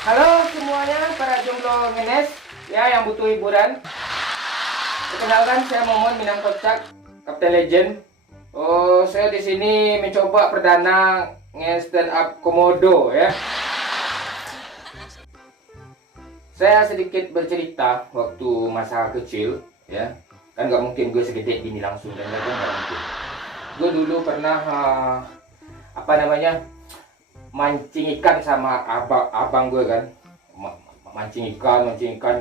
Halo semuanya para jomblo ngenes ya yang butuh hiburan. Perkenalkan saya Momon Minang Kocak, Kapten Legend. Oh, saya di sini mencoba perdana nge-stand up komodo ya. Saya sedikit bercerita waktu masa kecil ya. Kan nggak mungkin gue segede gini langsung dan nggak mungkin. Gue dulu pernah mancing ikan sama abang gue kan, mancing ikan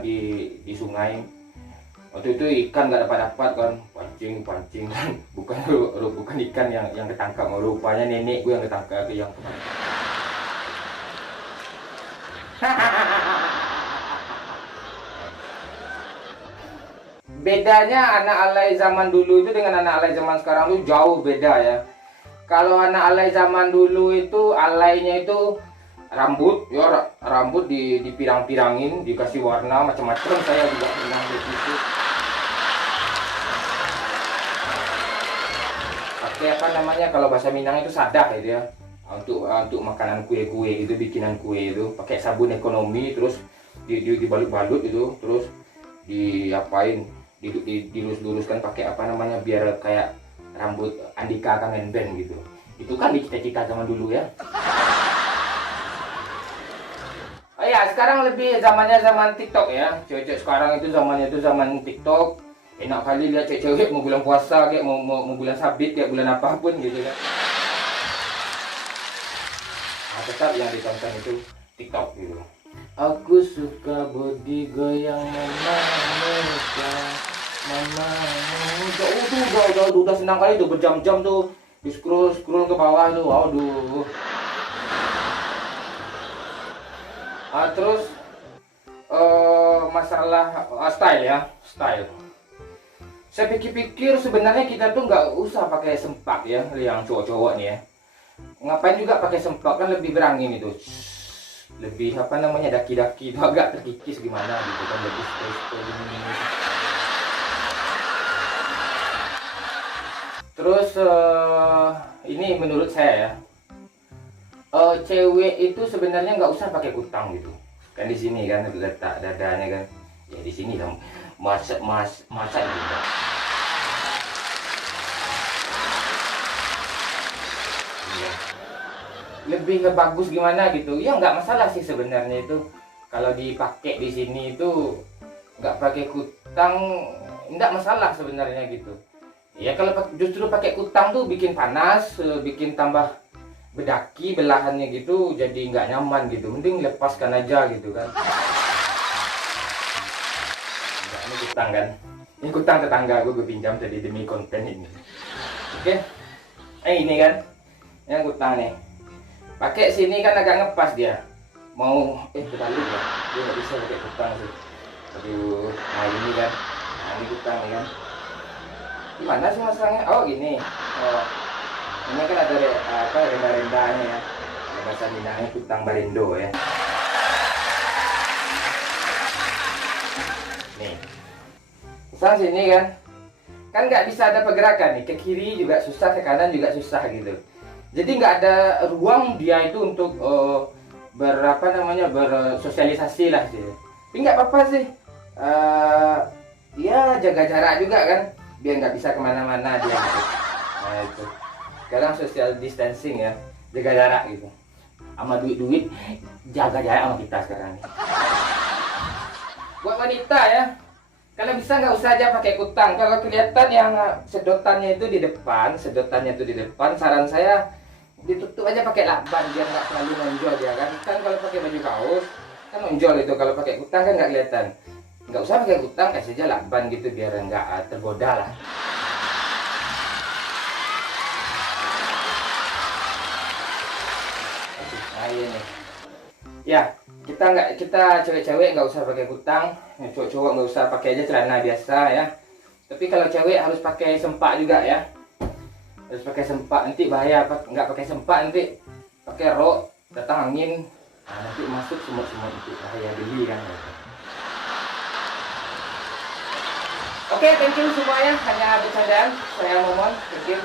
di sungai. Waktu itu ikan nggak dapat kan, pancing kan, bukan ikan yang ketangkap, rupanya nenek gue yang ketangkap yang bedanya anak alay zaman dulu itu dengan anak alay zaman sekarang tuh jauh beda ya. Kalau anak alay zaman dulu itu alaynya itu rambut ya, rambut dipirang-pirangin, dikasih warna macam-macam. Saya juga pernah begitu. Pakai apa namanya, kalau bahasa Minang itu sadah gitu ya. Untuk makanan kue-kue itu, bikinan kue itu pakai sabun ekonomi, terus dibalut-balut itu, terus diapain, dilurus-luruskan pakai apa namanya biar kayak rambut Andika Kangen Band gitu. Itu kan cita-cita zaman dulu ya. Oh ya, sekarang lebih zamannya zaman TikTok ya. Cewek-cewek sekarang itu zamannya itu zaman TikTok. Enak kali lihat cewek-cewek mau bulan puasa kayak mau bulan sabit kayak bulan apapun gitu kan. Nah, tetap yang ditonton itu TikTok gitu. Aku suka body goyang mama muda. Mama udah senang kali tuh, berjam-jam tuh di scroll ke bawah tuh. Waduh. Terus masalah style ya, style. Saya pikir-pikir sebenarnya kita tuh nggak usah pakai sempak ya, yang cowok-cowok nih ya. Ngapain juga pakai sempak, kan lebih berangin itu. Lebih apa namanya, daki-daki itu agak terkikis gimana gitu kan, lebih style gini. Terus ini menurut saya ya, cewek itu sebenarnya nggak usah pakai kutang gitu. Kan di sini kan letak dadanya kan, ya di sini dong. Masa gitu. Ya. Lebih ke bagus gimana gitu. Ya nggak masalah sih sebenarnya itu. Kalau dipakai di sini itu nggak pakai kutang, nggak masalah sebenarnya gitu. Ya kalau justru pakai kutang tuh bikin panas, bikin tambah bedaki belahannya gitu, jadi nggak nyaman gitu. Mending lepaskan aja gitu kan. Nah, ini kutang kan, ini kutang tetangga gue pinjam tadi demi konten ini. Oke, ini kan, yang kutang nih. Pakai sini kan agak ngepas dia. Mau kebalik ya, dia nggak bisa pakai kutang sih. Aduh, nah ini kan, nah ini kutang nih kan. Gimana sih masangnya? Oh gini. Oh, ini kan ada renda-rendanya ya. Bahasa Minangnya kutang balindo ya. Nih, pasang sini kan nggak bisa ada pergerakan nih. Ke kiri juga susah, ke kanan juga susah gitu. Jadi nggak ada ruang dia itu untuk bersosialisasi lah sih. Tapi nggak apa-apa sih. Ya jaga jarak juga kan, biar nggak bisa kemana-mana dia gitu. Nah itu sekarang social distancing ya, jaga jarak gitu. Sama duit jaga jarak sama kita sekarang. Buat wanita ya, kalau bisa nggak usah aja pakai kutang. Kalau kelihatan yang sedotannya itu di depan, saran saya ditutup aja pakai lakban biar nggak terlalu menonjol dia kan. Kalau pakai baju kaos kan menonjol itu, kalau pakai kutang kan nggak kelihatan. Nggak usah pakai kutang, kasih aja lakban gitu biar nggak tergoda lah. Nah ini ya, kita cewek-cewek nggak usah pakai kutang, cowok-cowok nggak usah pakai aja celana biasa ya. Tapi kalau cewek harus pakai sempak juga ya, harus pakai sempak. Nanti bahaya, nggak pakai sempak nanti pakai rok datang angin, nah, nanti masuk semut itu bahaya, beli kan. Oke, thank you semuanya, hanya bercandaan. Saya Momon, thank you.